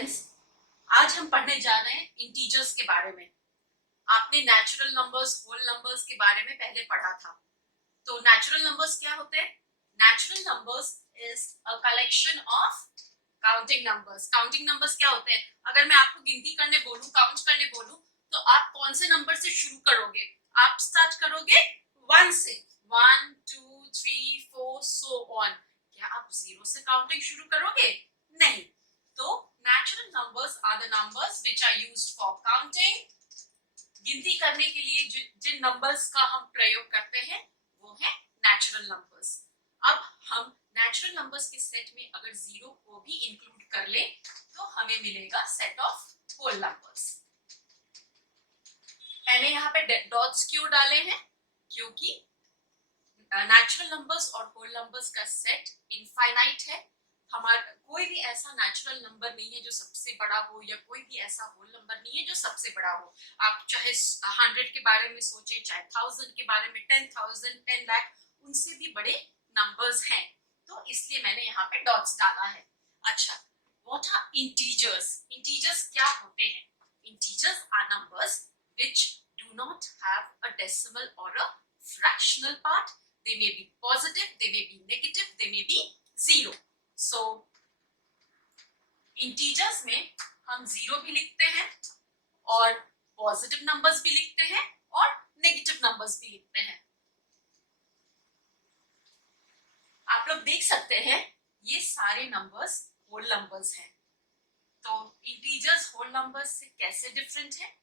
Friends, आज हम पढ़ने जा रहे हैं इंटीजर्स के बारे में। आपने नेचुरल नंबर्स, होल नंबर्स के बारे में पहले पढ़ा था। तो नेचुरल नंबर्स क्या होते हैं? Natural numbers is a collection of counting numbers. Counting numbers क्या होते हैं? अगर मैं आपको गिनती करने बोलूं, काउंट करने बोलूं, तो आप कौन से नंबर से शुरू करोगे? आप स्टार्ट करोगे 1 से, 1 2 3 4 सो ऑन। क्या आप 0 से काउंटिंग शुरू करोगे? नहीं। तो natural numbers are the numbers which are used for counting. गिनती करने के लिए जिन नंबर्स का हम प्रयोग करते हैं वो है नेचुरल नंबर्स। अब हम नेचुरल नंबर्स के सेट में अगर 0 को भी इंक्लूड कर ले तो हमें मिलेगा सेट ऑफ होल नंबर्स। मैंने यहाँ पे डॉट्स क्यों डाले हैं? क्योंकि नेचुरल नंबर्स और होल नंबर्स का सेट इनफाइनाइट है। हमारा कोई भी ऐसा नेचुरल नंबर नहीं है जो सबसे बड़ा हो, या कोई भी ऐसा होल नंबर नहीं है जो सबसे बड़ा हो। आप चाहे 100 के बारे में सोचे, चाहे 1000 के बारे में, 10,000, 10 लाख, उनसे भी बड़े नंबर्स हैं। तो इसलिए मैंने यहाँ पे डॉट्स डाला है। अच्छा, व्हाट आर इंटीजर्स? इंटीजर्स क्या होते हैं? Integers are numbers which do not have a decimal or a fractional part. They may be positive, they may be negative, they may be zero. So integers में हम 0 भी लिखते हैं और positive numbers भी लिखते हैं और नेगेटिव नंबर्स भी लिखते हैं। आप लोग देख सकते हैं ये सारे नंबर्स होल नंबर्स हैं। तो इंटीजर्स होल नंबर्स से कैसे डिफरेंट है?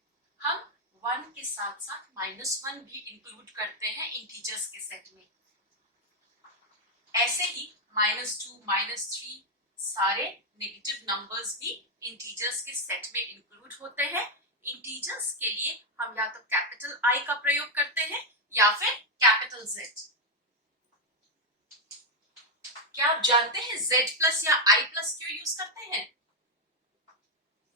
हम 1 के साथ साथ -1 भी इंक्लूड करते हैं इंटीजर्स के सेट में। ऐसे ही -2, -3 सारे नेगेटिव नंबर्स भी इंटीजर्स के सेट में इंक्लूड होते हैं। इंटीजर्स के लिए हम या तो कैपिटल आई का प्रयोग करते हैं या फिर कैपिटल जेड। क्या आप जानते हैं जेड प्लस या आई प्लस क्यों यूज करते हैं?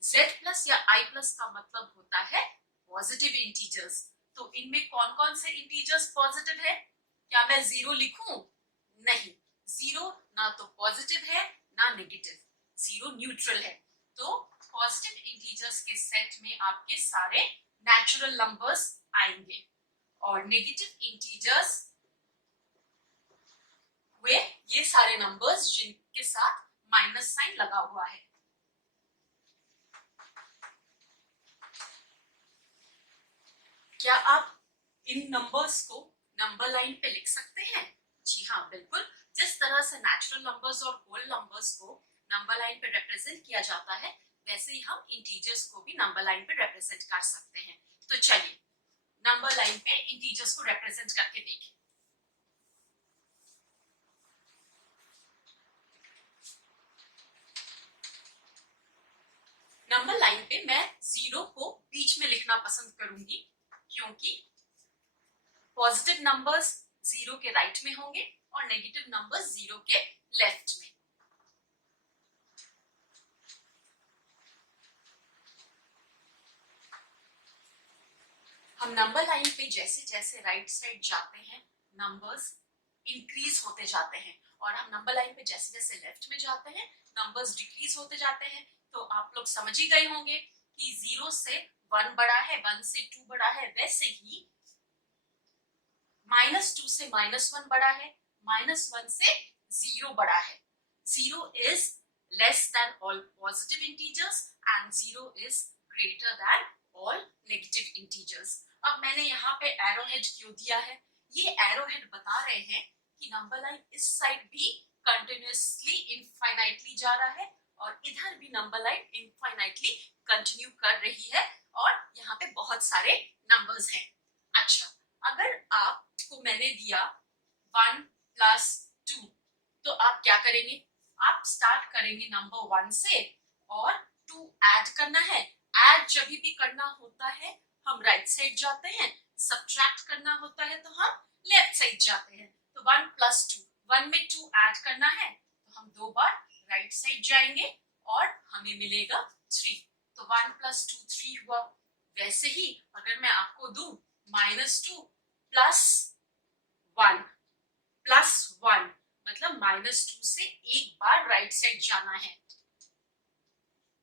जेड प्लस या आई प्लस का मतलब होता है पॉजिटिव इंटीजर्स। तो इनमें कौन कौन से इंटीजर्स पॉजिटिव है? क्या मैं 0 लिखूं? नहीं, 0 ना तो पॉजिटिव है ना नेगेटिव, 0 न्यूट्रल है। तो पॉजिटिव इंटीजर्स के सेट में आपके सारे नेचुरल नंबर्स आएंगे और नेगेटिव इंटीजर्स वे ये सारे नंबर्स जिनके साथ माइनस साइन लगा हुआ है। क्या आप इन नंबर्स को नंबर लाइन पे लिख सकते हैं? जी हाँ, बिल्कुल। जिस तरह से नेचुरल नंबर्स और होल नंबर्स को नंबर लाइन पे रिप्रेजेंट किया जाता है, वैसे ही हम इंटीजर्स को भी नंबर लाइन पे रिप्रेजेंट कर सकते हैं। तो चलिए नंबर लाइन पे इंटीजर्स को रिप्रेजेंट करके देखें। नंबर लाइन पे मैं 0 को बीच में लिखना पसंद करूंगी, क्योंकि पॉजिटिव नंबर्स 0 के राइट में होंगे और नेगेटिव नंबर्स 0 के लेफ्ट में। हम नंबर लाइन पे जैसे जैसे राइट साइड जाते हैं नंबर्स इंक्रीज होते जाते हैं, और हम नंबर लाइन पे जैसे जैसे लेफ्ट में जाते हैं नंबर्स डिक्रीज होते जाते हैं। तो आप लोग समझ ही गए होंगे कि 0 से 1 बड़ा है, 1 से 2 बड़ा है, वैसे ही -2 से -1 बड़ा है, -1 से 0 बड़ा है। 0 is less than all positive integers and 0 is greater than all negative integers. अब मैंने यहाँ पे एरो हेड क्यों दिया है? ये एरो हेड बता रहे हैं कि नंबर लाइन इस साइड भी कंटिन्यूअसली इनफाइनाइटली जा रहा है और इधर भी नंबर लाइन इनफाइनाइटली कंटिन्यू कर रही है और यहाँ पे बहुत सारे नंबर्स हैं। अच्छा, अगर आपको मैंने दिया 1 + 2, तो आप क्या करेंगे? आप स्टार्ट करेंगे नंबर 1 से और 2 ऐड करना है। ऐड जब भी करना होता है हम राइट साइड जाते हैं, सब्ट्रैक्ट करना होता है तो हम लेफ्ट साइड जाते हैं। तो 1 + 2, 1 में 2 ऐड करना है तो हम 2 बार राइट साइड जाएंगे और हमें मिलेगा 3। तो 1 + 2 3 हुआ। वैसे ही अगर मैं आपको दूं -2 + 1 + 1, मतलब -2 से एक बार राइट साइड जाना है,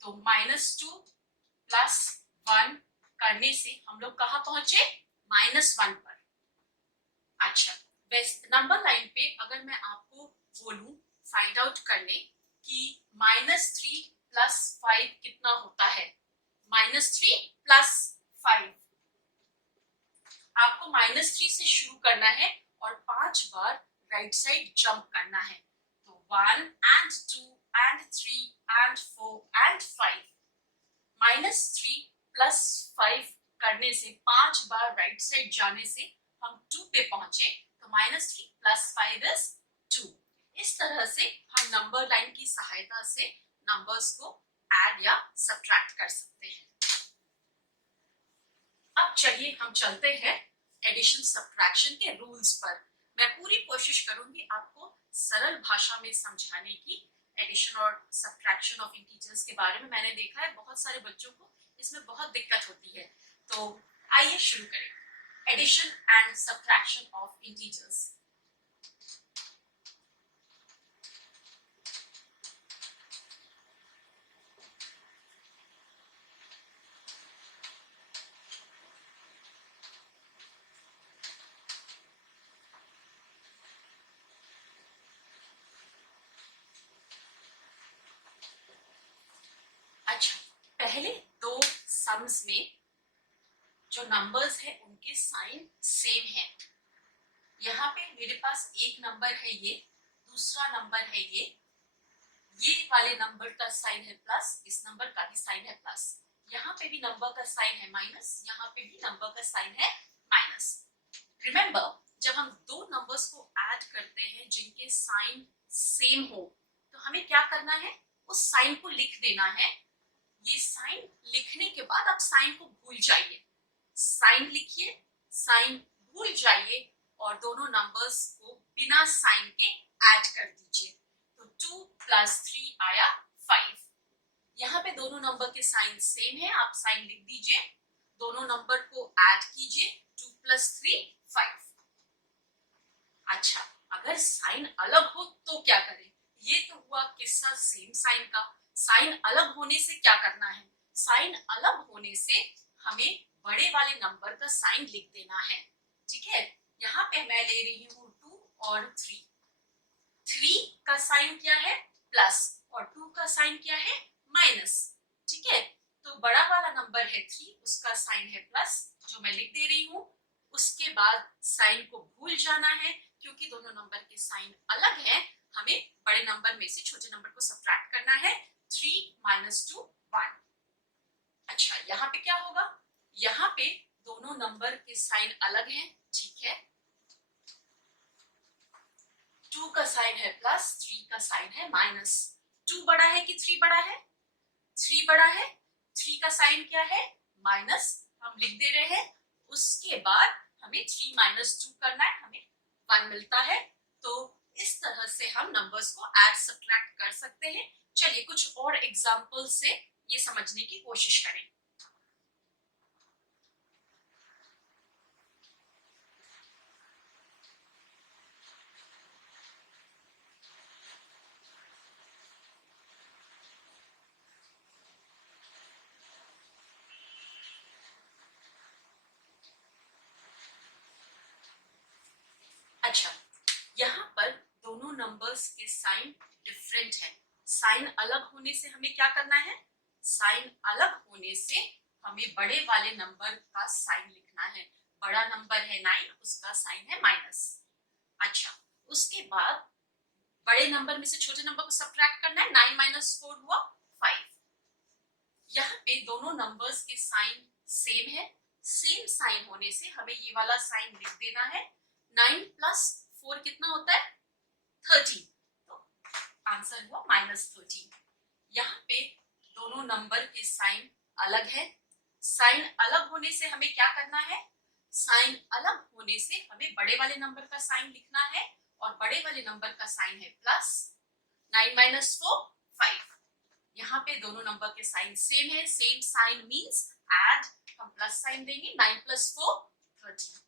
तो तो -2 + 1 करने से हम लोग कहाँ पहुंचे? -1 पर। अच्छा, वैसे नंबर लाइन पे अगर मैं आपको बोलूं फाइंड आउट करने कि -3 + 5 कितना होता है, -3 + 5, आपको -3 से शुरू करना है और 5 बार राइट साइड जंप करना है। तो 1 and 2 and 3 and 4 and 5, -3 + 5 करने से 5 बार राइट साइड जाने से हम 2 पे पहुंचे, तो -3 + 5 is 2। इस तरह से हम नंबर लाइन की सहायता से नंबर्स को ऐड या सब्ट्रैक्ट कर सकते हैं। अब चलिए हम चलते हैं एडिशन सब्ट्रैक्शन के रूल्स पर। मैं पूरी कोशिश करूंगी आपको सरल भाषा में समझाने की। एडिशन और सब्ट्रैक्शन ऑफ इंटीजर्स के बारे में मैंने देखा है बहुत सारे बच्चों को इसमें बहुत दिक्कत होती है, तो आइए शुरू करें। Addition and subtraction of integers. अच्छा, पहले दो सम्स में जो नंबर्स है उनके साइन सेम है। यहाँ पे मेरे पास एक नंबर है, ये दूसरा नंबर है, ये वाले नंबर का साइन है प्लस, इस नंबर का भी साइन है प्लस। यहाँ पे भी नंबर का साइन है माइनस, यहाँ पे भी नंबर का साइन है माइनस। रिमेंबर, जब हम दो नंबर्स को ऐड करते हैं जिनके साइन सेम हो, तो हमें क्या करना है? उस साइन को लिख देना है। ये साइन लिखने के बाद आप साइन को भूल जाइए, साइन लिखिए, साइन भूल जाइए और दोनों नंबर्स को बिना साइन के ऐड कर दीजिए। तो 2 + 3 आया 5। यहाँ पे दोनों नंबर के साइन सेम है, आप साइन लिख दीजिए, दोनों नंबर को ऐड कीजिए, 2 + 3 5। अच्छा, अगर साइन अलग हो तो क्या करें? ये तो हुआ किस्सा सेम साइन का। साइन अलग होने से क्या करना है? साइन अलग होने से हमें बड़े वाले नंबर का साइन लिख देना है। ठीक है, यहाँ पे मैं ले रही हूँ 2 और 3। 3 का साइन क्या है? प्लस, और 2 का साइन क्या है? माइनस। ठीक है, तो बड़ा वाला नंबर है 3, उसका साइन है प्लस, जो मैं लिख दे रही हूँ। उसके बाद साइन को भूल जाना है, क्योंकि दोनों नंबर के साइन अलग हैं। हमें बड़े नंबर में से छोटे नंबर को सब्ट्रैक्ट करना है। 3 - 2 1। अच्छा, यहाँ पे क्या होगा? यहाँ पे दोनों नंबर के साइन अलग हैं, ठीक है। 2 का साइन है प्लस, 3 का साइन है माइनस। 2 बड़ा है कि 3 बड़ा है? 3 बड़ा है। 3 का साइन क्या है? माइनस, हम लिख दे रहे हैं। उसके बाद हमें 3 - 2 करना है, हमें 1 मिलता है। तो इस तरह से हम नंबर्स को ऐड सब्ट्रैक्ट कर सकते हैं। चलिए कुछ और एग्जांपल से ये समझने की कोशिश करें। अच्छा, यहाँ पर दोनों नंबर्स के साइन डिफरेंट है। साइन अलग होने से हमें क्या करना है? साइन अलग होने से हमें बड़े वाले नंबर का साइन लिखना है। बड़ा नंबर है 9, उसका साइन है माइनस। अच्छा, उसके बाद बड़े नंबर में से छोटे नंबर को सब्ट्रैक्ट करना है। 9 - 4 हुआ 5। यहाँ पे दोनों नंबर्स के साइन सेम है। सेम साइन होने से हमें ये वाला साइन लिख देना है। 9 + 4 कितना होता है? 13। तो आंसर हुआ -13। यहाँ पे दोनों नंबर के साइन अलग है। साइन अलग होने से हमें क्या करना है? साइन अलग होने से हमें बड़े वाले नंबर का साइन लिखना है, और बड़े वाले नंबर का साइन है प्लस। 9 - 4 5। यहाँ पे दोनों नंबर के साइन सेम है। सेम साइन मींस ऐड, हम प्लस साइन देंगे। 9 + 4 13।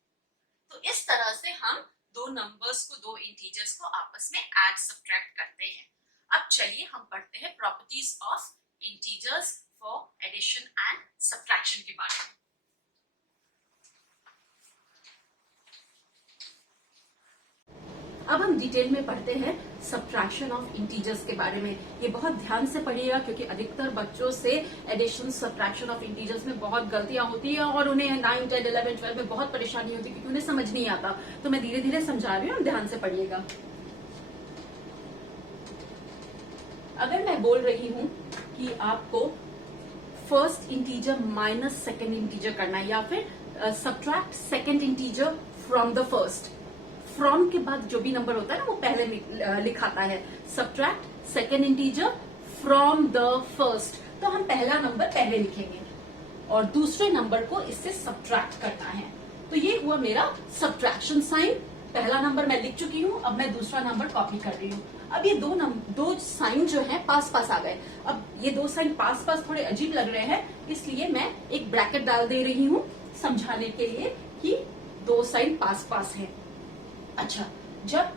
तो इस तरह से हम दो नंबर्स को, दो इंटीजर्स को आपस में ऐड सब्ट्रैक्ट करते हैं। अब चलिए हम पढ़ते हैं properties of integers for addition and subtraction के बारे में। अब हम डिटेल में पढ़ते हैं सब्ट्रैक्शन ऑफ इंटीजर्स के बारे में। ये बहुत ध्यान से पढ़िएगा क्योंकि अधिकतर बच्चों से एडिशन सब्ट्रैक्शन ऑफ इंटीजर्स में बहुत गलतियां होती है और उन्हें 9, 10, 11, 12 में बहुत परेशानी होती है क्योंकि उन्हें समझ नहीं आता। तो मैं धीरे धीरे समझा रही हूँ, ध्यान से पढ़िएगा। अगर मैं बोल रही हूं कि आपको first integer minus second integer करना है या फिर subtract second integer from the first, from के बाद जो भी नंबर होता है ना वो पहले लिखाता है। Subtract second integer from the first, तो हम पहला नंबर पहले लिखेंगे और दूसरे नंबर को इससे सब्ट्रैक्ट करना है। तो ये हुआ मेरा सब्ट्रैक्शन साइन। पहला नंबर मैं लिख चुकी हूं, अब मैं दूसरा नंबर कॉपी कर रही हूं। अब ये दो साइन जो है पास पास आ गए। अब ये दो साइन पास पास थोड़े अजीब लग रहे हैं, इसलिए मैं एक ब्रैकेट डाल दे रही हूं समझाने के लिए कि दो साइन पास पास हैं। अच्छा, जब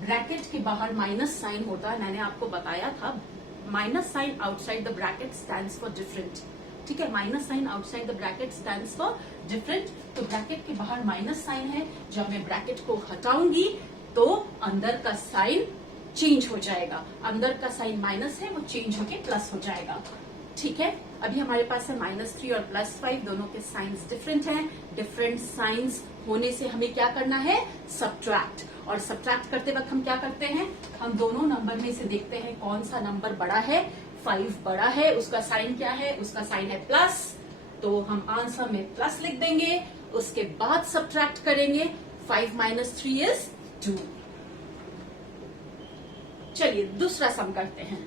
ब्रैकेट के बाहर माइनस साइन होता है, मैंने आपको बताया था minus sign outside the bracket stands for different. ठीक है, minus sign outside the bracket stands for different. तो ब्रैकेट के बाहर माइनस साइन है, जब मैं ब्रैकेट को हटाऊंगी तो अंदर का साइन चेंज हो जाएगा। अंदर का साइन माइनस है, वो चेंज होके प्लस हो जाएगा। ठीक है, अभी हमारे पास है -3 और +5, दोनों के साइंस डिफरेंट हैं। डिफरेंट साइंस होने से हमें क्या करना है, सब्ट्रैक्ट। और सब्ट्रैक्ट करते वक्त हम क्या करते हैं, हम दोनों नंबर में से देखते हैं कौन सा नंबर बड़ा है। 5 बड़ा है, उसका साइन क्या है, उसका साइन है प्लस, तो हम आंसर में प्लस लिख देंगे। उसके बाद सब्ट्रैक्ट करेंगे। 5 - 3 इज 2। चलिए दूसरा सम करते हैं।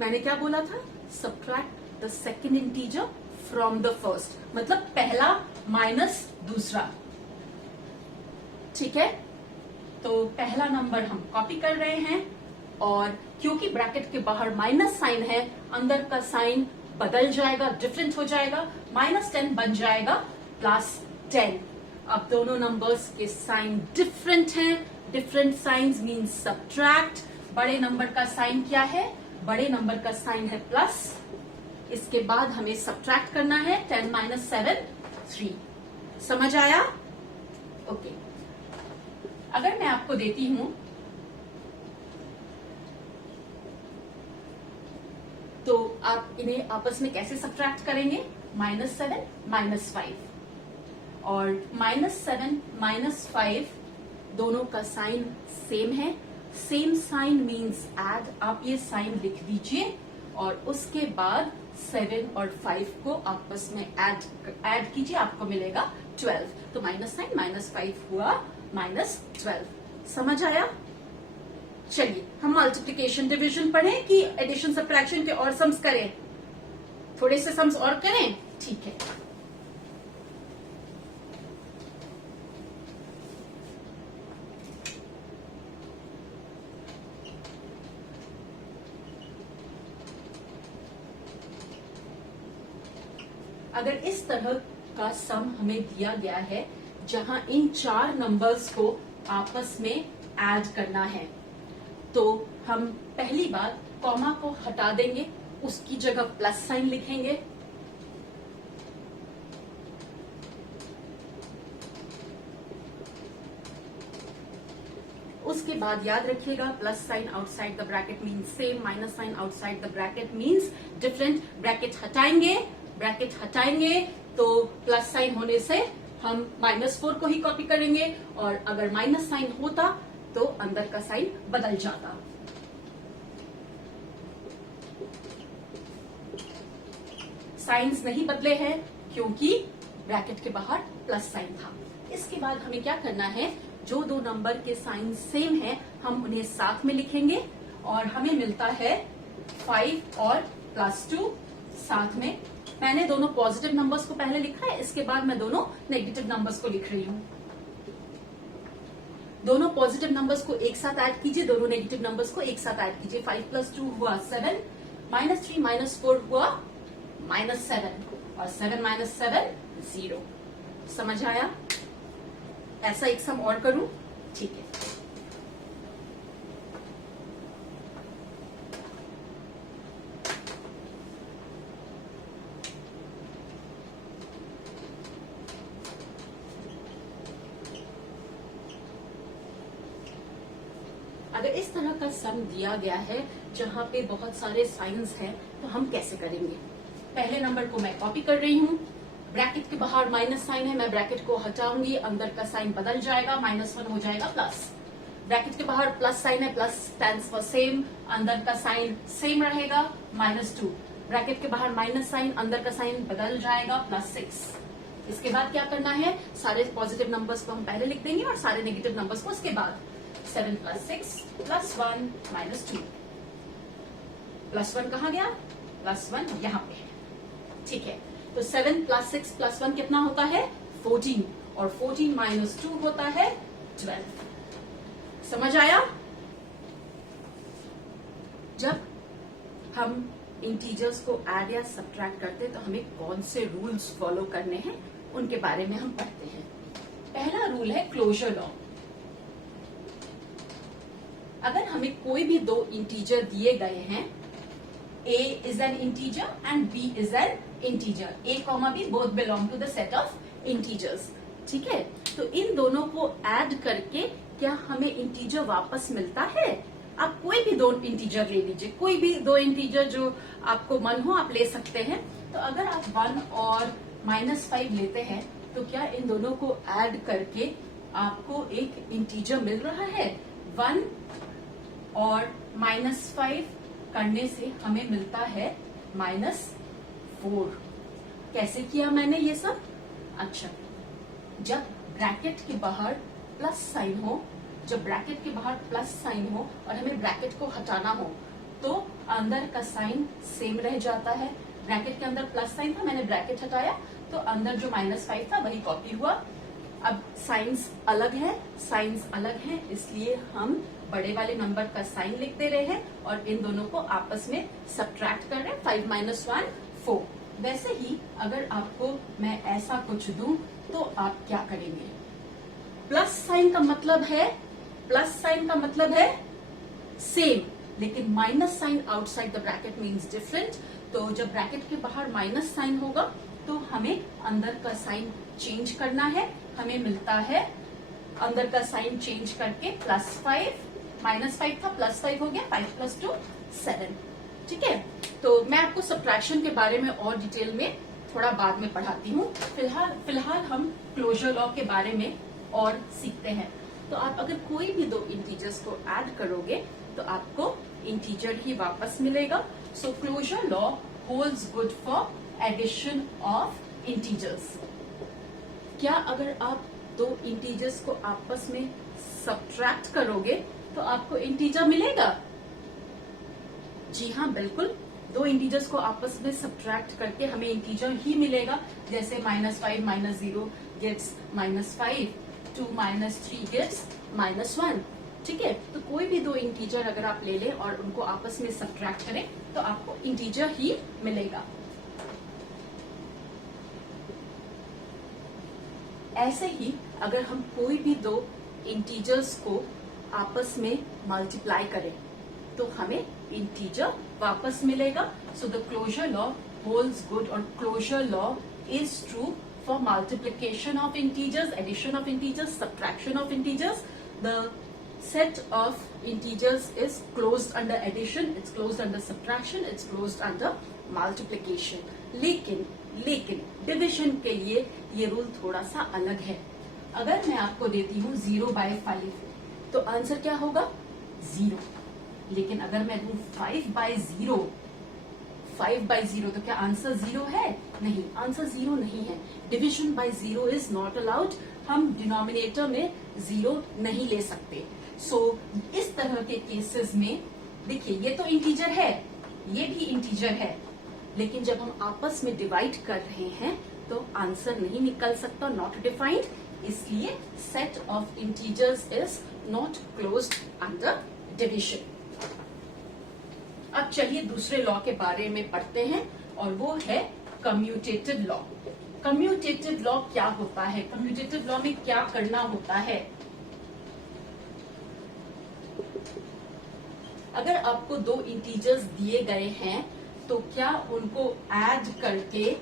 मैंने क्या बोला था, subtract the second integer from the first, मतलब पहला माइनस दूसरा। ठीक है, तो पहला नंबर हम कॉपी कर रहे हैं और क्योंकि ब्रैकेट के बाहर माइनस साइन है, अंदर का साइन बदल जाएगा, डिफरेंट हो जाएगा। -10 बन जाएगा +10। अब दोनों नंबर्स के साइन डिफरेंट हैं। Different science means subtract. बड़े नंबर का साइन क्या है, बड़े नंबर का साइन है प्लस। इसके बाद हमें सब्ट्रैक्ट करना है। 10 - 7 3। समझ आया? ओके। अगर मैं आपको देती हूं तो आप इन्हें आपस में कैसे सब्ट्रैक्ट करेंगे, -7 - 5 और -7 - 5 दोनों का साइन सेम है। Same sign means add. आप ये साइन लिख दीजिए और उसके बाद 7 और 5 को आपस में ऐड कीजिए, आपको मिलेगा 12। तो -9 - 5 हुआ -12। समझ आया? चलिए हम मल्टीप्लिकेशन डिवीजन पढ़ें कि एडिशन सब्ट्रैक्शन के और सम्स करें, थोड़े से सम्स और करें। ठीक है, अगर इस तरह का सम हमें दिया गया है जहां इन 4 नंबर्स को आपस में ऐड करना है, तो हम पहली बार कॉमा को हटा देंगे, उसकी जगह प्लस साइन लिखेंगे। उसके बाद याद रखिएगा, plus sign outside the bracket means same, minus sign outside the bracket means different. Bracket हटाएंगे तो प्लस साइन होने से हम -4 को ही कॉपी करेंगे और अगर माइनस साइन होता तो अंदर का साइन बदल जाता। साइंस नहीं बदले हैं क्योंकि ब्रैकेट के बाहर प्लस साइन था। इसके बाद हमें क्या करना है, जो दो नंबर के साइन सेम है हम उन्हें साथ में लिखेंगे और हमें मिलता है 5 और +2 साथ में। मैंने दोनों पॉजिटिव नंबर्स को पहले लिखा है, इसके बाद मैं दोनों नेगेटिव नंबर्स को लिख रही हूं। दोनों पॉजिटिव नंबर्स को एक साथ ऐड कीजिए, दोनों नेगेटिव नंबर्स को एक साथ ऐड कीजिए। 5 + 2 हुआ 7, -3 - 4 हुआ -7 और 7 - 7 0। समझ आया? ऐसा एक सम और करूं? ठीक है। अगर इस तरह का सम दिया गया है जहाँ पे बहुत सारे साइंस हैं तो हम कैसे करेंगे? पहले नंबर को मैं कॉपी कर रही हूँ, ब्रैकेट के बाहर माइनस साइन है, मैं ब्रैकेट को हटाऊंगी, अंदर का साइन बदल जाएगा, -1 हो जाएगा प्लस। ब्रैकेट के बाहर प्लस साइन है, प्लस स्टैंड्स फॉर सेम, अंदर का साइन सेम रहेगा, -2। ब्रैकेट के बाहर माइनस साइन, अंदर का साइन बदल जाएगा, +6। इसके बाद क्या करना है, सारे पॉजिटिव नंबर्स को हम पहले लिख देंगे और सारे नेगेटिव नंबर्स को उसके बाद। 7 + 6 + 1 -2। +1 कहाँ गया? +1 यहाँ पे है, ठीक है। तो 7 + 6 + 1 कितना होता है? 14, और 14 - 2 होता है 12। समझ आया? जब हम इंटीजर्स को ऐड या सब्ट्रैक्ट करते हैं तो हमें कौन से रूल्स फॉलो करने हैं उनके बारे में हम पढ़ते हैं। पहला रूल है क्लोजर लॉ। अगर हमें कोई भी दो इंटीजर दिए गए हैं, a is an integer and b is an integer, a, b both belong to the set of integers, ठीक है। तो इन दोनों को ऐड करके क्या हमें इंटीजर वापस मिलता है? आप कोई भी दो इंटीजर ले लीजिए, कोई भी दो इंटीजर जो आपको मन हो आप ले सकते हैं। तो अगर आप 1 और -5 लेते हैं तो क्या इन दोनों को ऐड करके आपको एक इंटीजर मिल रहा है? 1 और -5 करने से हमें मिलता है -4। कैसे किया मैंने ये सब? अच्छा, जब ब्रैकेट के बाहर प्लस साइन हो, जब ब्रैकेट के बाहर प्लस साइन हो और हमें ब्रैकेट को हटाना हो तो अंदर का साइन सेम रह जाता है। ब्रैकेट के अंदर प्लस साइन था, मैंने ब्रैकेट हटाया तो अंदर जो -5 था वही कॉपी हुआ। अब साइंस अलग है, साइंस अलग है, इसलिए हम बड़े वाले नंबर का साइन लिख दे रहे हैं और इन दोनों को आपस में सब्ट्रैक्ट कर रहे हैं। 5 - 1 4। वैसे ही अगर आपको मैं ऐसा कुछ दूं तो आप क्या करेंगे? प्लस साइन का मतलब है सेम, लेकिन minus sign outside the bracket means different. तो जब ब्रैकेट के बाहर माइनस साइन होगा तो हमें अंदर का साइन चेंज करना है। हमें मिलता है अंदर का साइन चेंज करके +5, -5 था +5 हो गया, 5 + 2 7, ठीक है। तो मैं आपको सब्ट्रैक्शन के बारे में और डिटेल में थोड़ा बाद में पढ़ाती हूँ। फिलहाल हम क्लोजर लॉ के बारे में और सीखते हैं। तो आप अगर कोई भी दो इंटीजर्स को ऐड करोगे तो आपको इंटीजर ही वापस मिलेगा। So closure law holds good for addition of integers. क्या अगर आप दो इंटीजर्स को आपस में सब्ट्रैक्ट करोगे तो आपको इंटीजर मिलेगा? जी हाँ, बिल्कुल। दो इंटीजर्स को आपस में सब्ट्रैक्ट करके हमें इंटीजर ही मिलेगा। जैसे -5 - 0 गेट्स -5, 2 - 3 गेट्स -1, ठीक है। तो कोई भी दो इंटीजर अगर आप ले लें और उनको आपस में सब्ट्रैक्ट करें तो आपको इंटीजर ही मिलेगा। ऐसे ही अगर हम कोई भी दो इंटीजर्स को आपस में मल्टीप्लाई करें तो हमें इंटीजर वापस मिलेगा। So the closure law holds good, और closure law is true for multiplication of integers, addition of integers, subtraction of integers. The set of integers is closed under addition, it's closed under subtraction, it's closed under multiplication. लेकिन division के लिए ये rule थोड़ा सा अलग है। अगर मैं आपको देती हूँ 0/5 तो आंसर क्या होगा? 0। लेकिन अगर मैं दूं 5/0 तो क्या आंसर 0 है? नहीं, आंसर 0 नहीं है। Division bye 0 is not allowed. हम डिनोमिनेटर में 0 नहीं ले सकते। सो इस तरह के केसेस में देखिए, ये तो इंटीजर है, ये भी इंटीजर है, लेकिन जब हम आपस में डिवाइड कर रहे हैं तो आंसर नहीं निकल सकता, नॉट डिफाइंड। इसलिए set of integers is not closed under division. अब चलिए दूसरे लॉ के बारे में पढ़ते हैं और वो है कम्यूटेटिव लॉ। कम्यूटेटिव लॉ क्या होता है? कम्यूटेटिव लॉ में क्या करना होता है? अगर आपको दो इंटीजर्स दिए गए हैं तो क्या उनको ऐड करके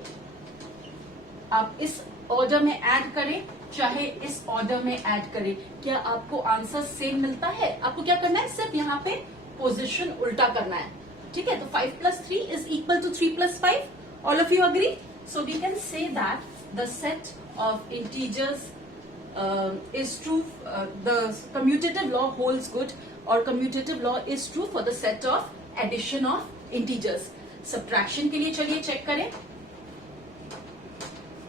आप इस ऑर्डर में ऐड करें चाहे इस ऑर्डर में ऐड करें, क्या आपको आंसर सेम मिलता है? आपको क्या करना है, सिर्फ यहाँ पे पोजीशन उल्टा करना है, ठीक है? तो 5 plus 3 is equal to 3 plus 5. All of you agree? So we can say that the set of integers is true. The commutative law holds good, or commutative law is true for the set of addition of integers. Subtraction के लिए चलिए check करें.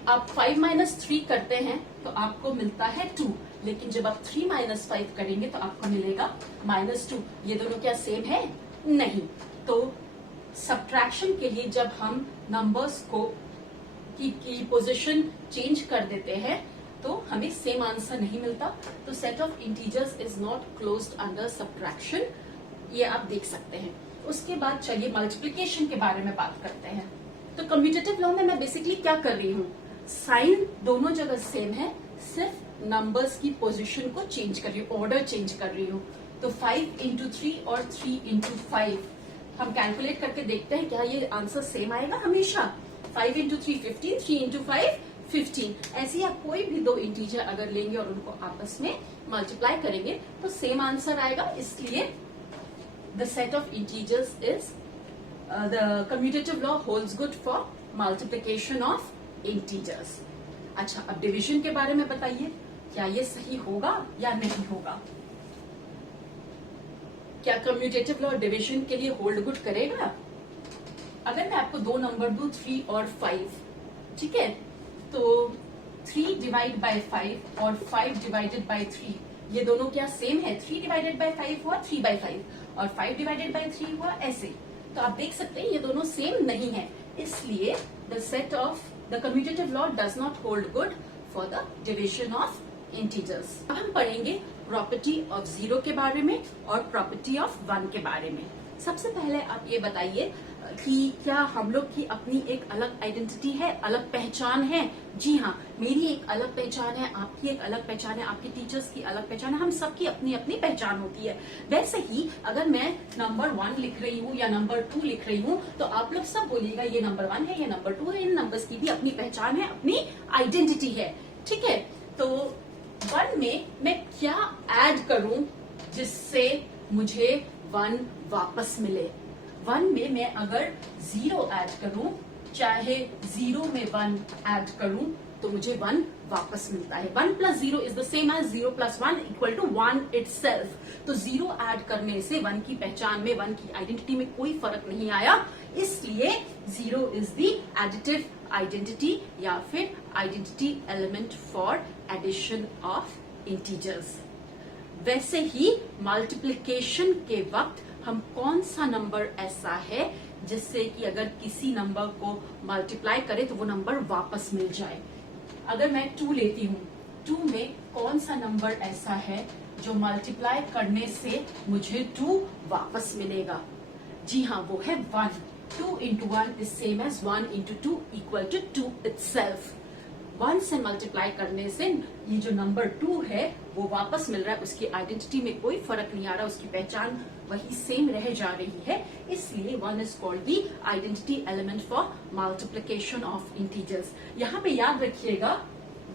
आप 5 minus 3 करते हैं तो आपको मिलता है 2, लेकिन जब आप 3 minus 5 करेंगे तो आपको मिलेगा -2. ये दोनों क्या सेम है? नहीं. तो सब्ट्रैक्शन के लिए जब हम नंबर्स को की पोजीशन चेंज कर देते हैं तो हमें सेम आंसर नहीं मिलता. तो set of integers is not closed under subtraction, ये आप देख सकते हैं. उसके बाद चलिए मल्टीप्लिकेशन के बारे में बात करते हैं. तो कम्यूटेटिव लॉ में मैं बेसिकली क्या कर रही हूँ, साइन दोनों जगह सेम है, सिर्फ नंबर्स की पोजीशन को चेंज कर रही हूँ, ऑर्डर चेंज कर रही हूँ. तो 5 into 3 और 3 into 5 हम कैलकुलेट करके देखते हैं क्या ये आंसर सेम आएगा हमेशा. 5 into 3 15, 3 into 5 15. ऐसे आप कोई भी दो इंटीजर अगर लेंगे और उनको आपस में मल्टीप्लाई करेंगे तो सेम आंसर आएगा. इसलिए the set of integers is the commutative law holds good for multiplication of integers. अच्छा, अब डिवीजन के बारे में बताइए, क्या ये सही होगा या नहीं होगा? क्या कम्यूटेटिव लॉ डिवीजन के लिए होल्ड गुड करेगा? अगर मैं आपको दो नंबर दूं 3 और 5, ठीक है, तो 3 डिवाइड बाय 5 और 5 डिवाइडेड बाय 3 ये दोनों क्या सेम है? 3 डिवाइडेड बाय 5 हुआ 3 by 5 और 5 डिवाइडेड बाय 3 हुआ ऐसे. तो आप देख सकते हैं ये दोनों सेम नहीं है, इसलिए the set of the commutative law does not hold good for the division of integers. अब हम पढ़ेंगे प्रॉपर्टी ऑफ 0 के बारे में और प्रॉपर्टी ऑफ 1 के बारे में. सबसे पहले आप ये बताइए कि क्या हम लोग की अपनी एक अलग आइडेंटिटी है, अलग पहचान है? जी हाँ, मेरी एक अलग पहचान है, आपकी एक अलग पहचान है, आपके टीचर्स की अलग पहचान है, हम सबकी अपनी अपनी पहचान होती है. वैसे ही अगर मैं नंबर 1 लिख रही हूँ या नंबर 2 लिख रही हूँ तो आप लोग सब बोलिएगा ये नंबर 1 है, ये नंबर 2 है. इन नंबर्स की भी अपनी पहचान है, अपनी आइडेंटिटी है, ठीक है? तो 1 में मैं क्या ऐड करूं जिससे मुझे 1 वापस मिले? 1 में मैं अगर 0 ऐड करूं, चाहे 0 में 1 ऐड करूं तो मुझे 1 वापस मिलता है. 1 plus 0 is the same as 0 plus 1 equal to 1 itself. तो 0 ऐड करने से 1 की पहचान में, 1 की आइडेंटिटी में कोई फर्क नहीं आया, इसलिए 0 is the additive identity या फिर identity element for addition of integers. वैसे ही मल्टीप्लिकेशन के वक्त हम कौन सा नंबर ऐसा है जिससे कि अगर किसी नंबर को मल्टीप्लाई करें तो वो नंबर वापस मिल जाए? अगर मैं 2 लेती हूँ, 2 में कौन सा नंबर ऐसा है जो मल्टीप्लाई करने से मुझे 2 वापस मिलेगा? जी हाँ, वो है 1. 2 into 1 is same as 1 into 2 equal to 2 itself. 1 से मल्टीप्लाई करने से ये जो नंबर 2 है वो वापस मिल रहा है, उसकी आइडेंटिटी में कोई फर्क नहीं आ रहा, उसकी पहचान वही सेम रह जा रही है, इसलिए 1 is called the identity element for multiplication of integers. यहाँ पे याद रखिएगा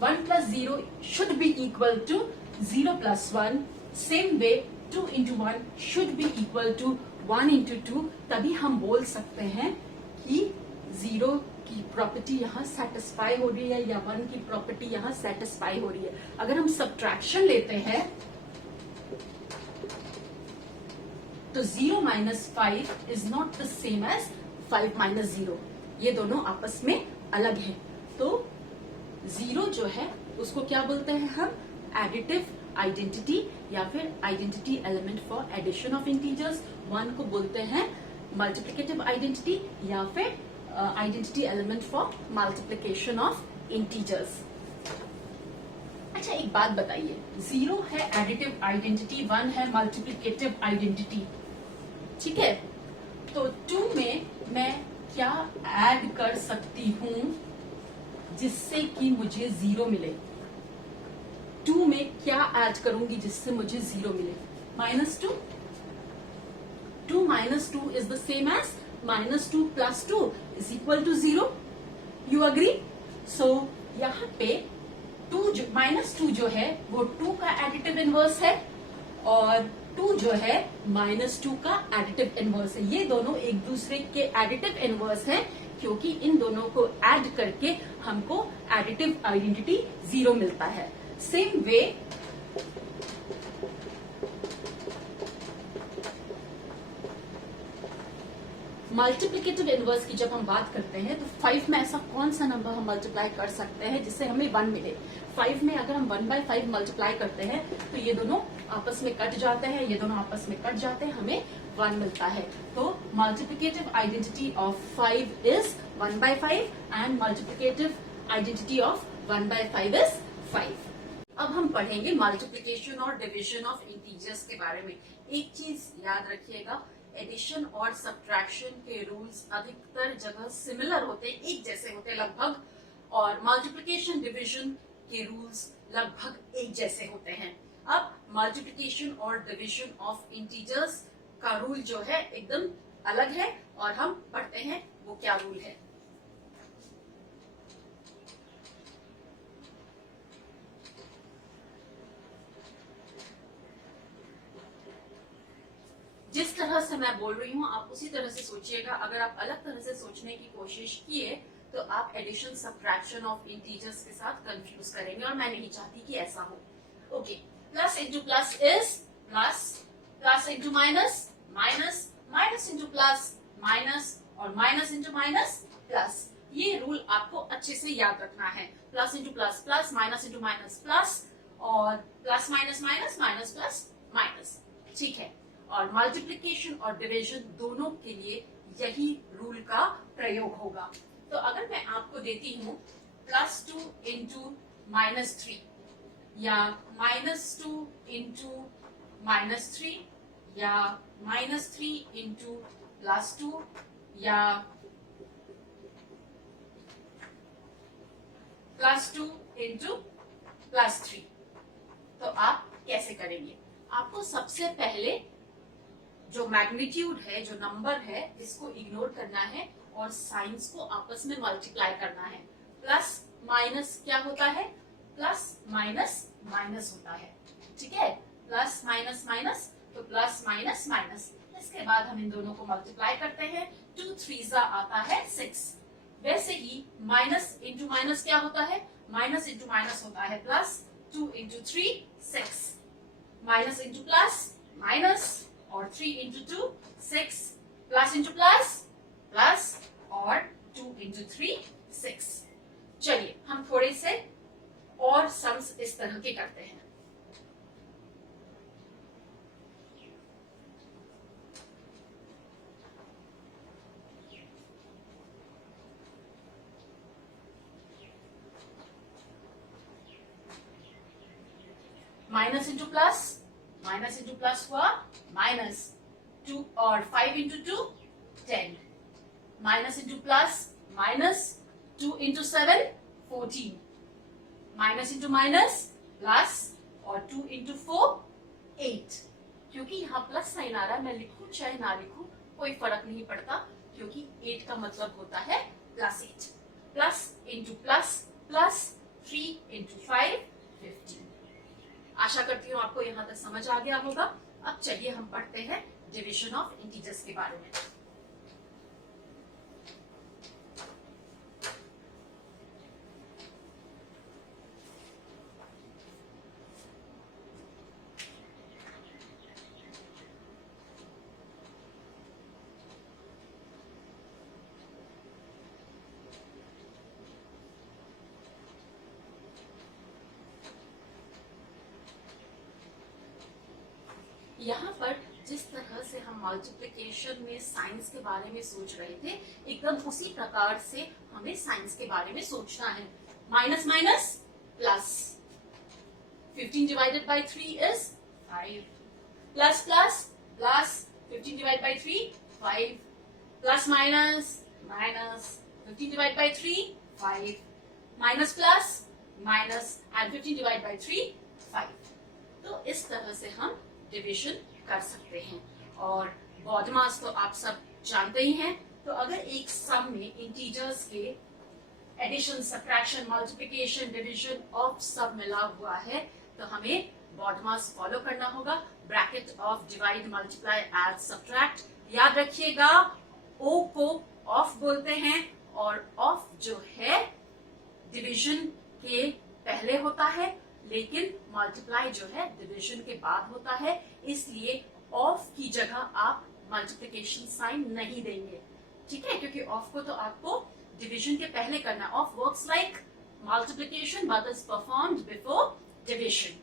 1 plus 0 should be equal to 0 plus 1. Same way 2 into 1 should be equal to 1 into 2. तभी हम बोल सकते हैं कि 0 की प्रॉपर्टी यहाँ सेटिस्फाई हो रही है या 1 की प्रॉपर्टी यहाँ सेटिस्फाई हो रही है. अगर हम सब्ट्रैक्शन लेते हैं तो 0 minus 5 is not the same as 5 minus 0. ये दोनों आपस में अलग हैं. तो 0 जो है उसको क्या बोलते हैं हम? एडिटिव आइडेंटिटी या फिर identity element for addition of integers. 1 को बोलते हैं मल्टीप्लिकेटिव आइडेंटिटी या फिर identity element for multiplication of integers. अच्छा, एक बात बताइए, 0 है एडिटिव आइडेंटिटी, 1 है मल्टीप्लिकेटिव आइडेंटिटी, ठीक है? तो 2 में मैं क्या ऐड कर सकती हूं जिससे कि मुझे 0 मिले? 2 में क्या ऐड करूंगी जिससे मुझे 0 मिले? -2. 2 minus 2 is the same as -2 plus 2 is equal to 0. You agree? So यहाँ पे -2 जो है वो 2 का एडिटिव इनवर्स है और 2 जो है -2 का एडिटिव इनवर्स है। ये दोनों एक दूसरे के एडिटिव इनवर्स हैं क्योंकि इन दोनों को ऐड करके हमको एडिटिव आइडेंटिटी 0 मिलता है। सेम वे मल्टीप्लिकेटिव इनवर्स की जब हम बात करते हैं तो 5 में ऐसा कौन सा नंबर हम मल्टीप्लाई कर सकते हैं जिससे हमें 1 मिले। 5 में अगर हम 1/5 मल्टीप्लाई करते हैं तो ये दोनों आपस में कट जाते हैं, ये दोनों आपस में कट जाते हैं, हमें 1 मिलता है। तो multiplicative identity of 5 is 1/5 and multiplicative identity of 1/5 is 5। अब हम पढ़ेंगे मल्टीप्लिकेशन और डिवीजन ऑफ इंटीजर्स के बारे में। एक चीज याद रखिएगा, एडिशन और सब्ट्रैक्शन के रूल्स अधिकतर जगह सिमिलर होते हैं, एक जैसे होते हैं लगभग, और मल्टीप्लिकेशन डिवीजन के रूल्स लगभग एक जैसे होते हैं। अब मल्टीप्लिकेशन और डिवीजन ऑफ इंटीजर्स का रूल जो है एकदम अलग है और हम पढ़ते हैं वो क्या रूल है। जिस तरह से मैं बोल रही हूँ आप उसी तरह से सोचिएगा। अगर आप अलग तरह से सोचने की कोशिश किए तो आप एडिशन सब्ट्रैक्शन ऑफ इंटीजर्स के साथ कंफ्यूज करेंगे और मैं नहीं चाहती कि ऐसा हो। Okay, plus into plus is plus, plus into minus minus, minus into plus minus और माइनस इंटू माइनस प्लस। ये रूल आपको अच्छे से याद रखना है। Plus into plus plus, minus into minus plus और plus minus minus minus plus minus. ठीक है, और मल्टीप्लिकेशन और डिवीजन दोनों के लिए यही रूल का प्रयोग होगा। तो अगर मैं आपको देती हूँ +2 इंटू -3 या -2 इंटू -3 या -3 इंटू +2 या +2 इंटू +3, तो आप कैसे करेंगे? आपको सबसे पहले जो मैग्नीट्यूड है, जो नंबर है, इसको इग्नोर करना है और साइंस को आपस में मल्टीप्लाई करना है। प्लस माइनस क्या होता है? प्लस माइनस माइनस होता है। ठीक है, प्लस माइनस माइनस तो प्लस माइनस माइनस। इसके बाद हम इन दोनों को मल्टीप्लाई करते हैं। 2 3 आता है 6। वैसे ही माइनस इंटू माइनस क्या होता है? माइनस इंटू माइनस होता है plus. 2 into 3 6, minus into plus minus और 3 into 2 6, plus into plus plus और 2 इंटू 3 6। चलिए हम थोड़े से और सम्स इस तरह के करते हैं। माइनस इंटू प्लस हुआ -2 और 5 into 2 10, minus into plus -2 into 7 14, minus into minus plus और 2 इंटू 4 8। क्योंकि यहाँ प्लस साइन आ रहा है, मैं लिखूं चाहे ना लिखूं कोई फर्क नहीं पड़ता, क्योंकि 8 का मतलब होता है +8। Plus into plus plus 3 into 5 15। आशा करती हूँ आपको यहाँ तक समझ आ गया होगा। अब चलिए हम पढ़ते हैं डिवीजन ऑफ इंटीजर्स के बारे में। यहाँ पर जिस तरह से हम मल्टीप्लिकेशन में साइंस के बारे में सोच रहे थे, एकदम उसी प्रकार से हमें साइंस के बारे में सोचना है। Minus minus plus, 15 divided by 3 is 5, plus plus plus 15 divide by 3 5, plus minus minus 15 divide by 3 5, minus plus minus and 15 divide by 3 5। तो इस तरह से हम डिवीजन कर सकते हैं। और बॉडमास तो आप सब जानते ही हैं। तो अगर एक सम में इंटीजर्स के addition, subtraction, multiplication, division of सब मिला हुआ है, तो हमें बॉडमास फॉलो करना होगा. Bracket of divide, multiply, add, subtract. याद रखिएगा ओ को ऑफ बोलते हैं और ऑफ जो है डिवीजन के पहले होता है, लेकिन मल्टीप्लाई जो है डिवीजन के बाद होता है. इसलिए ऑफ की जगह आप मल्टीप्लिकेशन साइन नहीं देंगे, ठीक है, क्योंकि ऑफ को तो आपको डिवीजन के पहले करना. Of works like multiplication but is performed before division.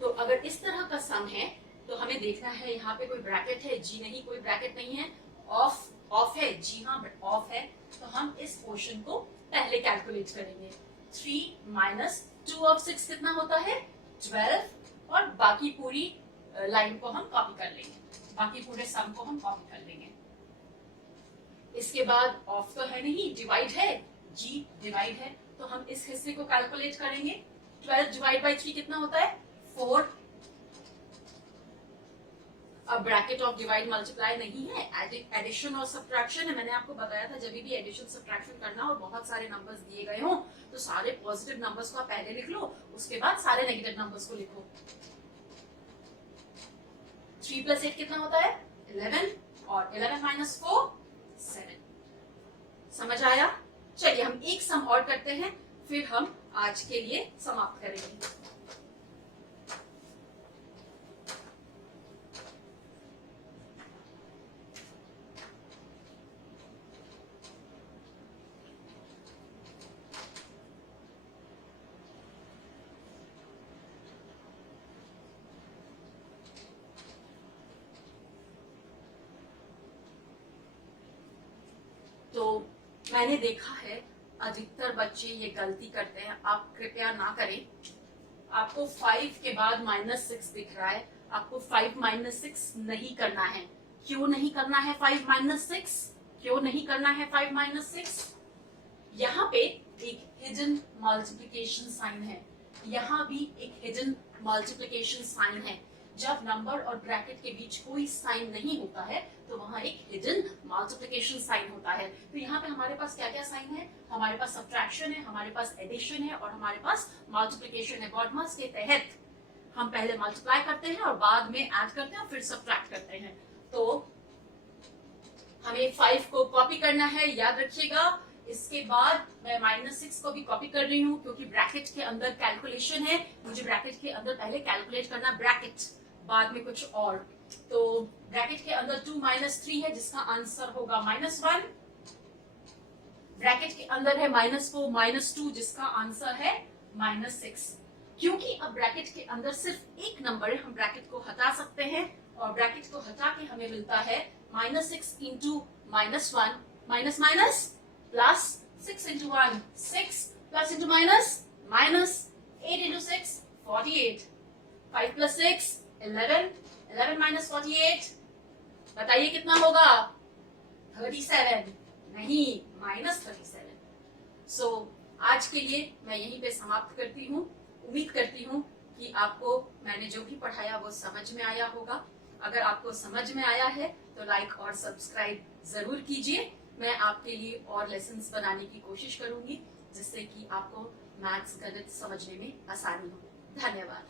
तो अगर इस तरह का सम है तो हमें देखना है यहाँ पे कोई ब्रैकेट है, जी नहीं, कोई ब्रैकेट नहीं है. ऑफ है, जी हाँ ऑफ है. तो हम इस पोर्शन को पहले कैलकुलेट करेंगे. 3 माइनस 2 ऑफ 6 कितना होता है? 12. और बाकी पूरी लाइन को हम कॉपी कर लेंगे, बाकी पूरे सम को हम कॉपी कर लेंगे. इसके बाद ऑफ तो है नहीं, डिवाइड है, जी डिवाइड है, तो हम इस हिस्से को कैलकुलेट करेंगे. 12 डिवाइड बाई 3 कितना होता है? 4. अब ब्रैकेट ऑफ डिवाइड मल्टीप्लाई नहीं है, एडिशन और सब्ट्रैक्शन है. मैंने आपको बताया था जब भी एडिशन सब्ट्रैक्शन करना और बहुत सारे नंबर्स दिए गए हो तो सारे पॉजिटिव नंबर्स को आप पहले लिख लो, उसके बाद सारे नेगेटिव नंबर्स को लिखो. 3 प्लस 8 कितना होता है? 11. और 11 माइनस 4 7. समझ आया? चलिए हम एक सम और करते हैं, फिर हम आज के लिए समाप्त करेंगे. तो मैंने देखा है अधिकतर बच्चे ये गलती करते हैं, आप कृपया ना करें. आपको 5 के बाद -6 दिख रहा है, आपको 5 माइनस 6 नहीं करना है. क्यों नहीं करना है 5 माइनस 6? क्यों नहीं करना है 5 माइनस 6? यहाँ पे एक हिडन मल्टीप्लिकेशन साइन है, यहाँ भी एक हिडन मल्टीप्लिकेशन साइन है. जब नंबर और ब्रैकेट के बीच कोई साइन नहीं होता है तो वहां एक हिडन मल्टीप्लिकेशन साइन होता है. तो यहाँ पे हमारे पास क्या क्या साइन है? हमारे पास सब्ट्रैक्शन है, हमारे पास एडिशन है और हमारे पास मल्टीप्लिकेशन है. बॉडमास के तहत हम पहले मल्टीप्लाई करते हैं और बाद में ऐड करते हैं और फिर सब्ट्रैक्ट करते हैं. तो हमें 5 को कॉपी करना है, याद रखिएगा. इसके बाद मैं -6 को भी कॉपी कर रही हूँ क्योंकि ब्रैकेट के अंदर कैलकुलेशन है, मुझे ब्रैकेट के अंदर पहले कैलकुलेट करना, ब्रैकेट बाद में कुछ और. तो ब्रैकेट के अंदर 2 माइनस 3 है जिसका आंसर होगा -1. ब्रैकेट के अंदर है -4 -2 जिसका आंसर है -6. क्योंकि अब ब्रैकेट के अंदर सिर्फ एक नंबर है, हम ब्रैकेट को हटा सकते हैं और ब्रैकेट को हटा के हमें मिलता है -6 into -1 minus minus plus 6 into 1 6 plus into minus minus 8 into 6 48. 5 plus 6 11. 11 minus 48 बताइए कितना होगा? 37. नहीं, -37. सो आज के लिए मैं यहीं पे समाप्त करती हूँ. उम्मीद करती हूँ कि आपको मैंने जो भी पढ़ाया वो समझ में आया होगा. अगर आपको समझ में आया है तो लाइक और सब्सक्राइब जरूर कीजिए. मैं आपके लिए और लेसन्स बनाने की कोशिश करूंगी जिससे कि आपको मैथ्स गणित समझने में आसानी हो. धन्यवाद.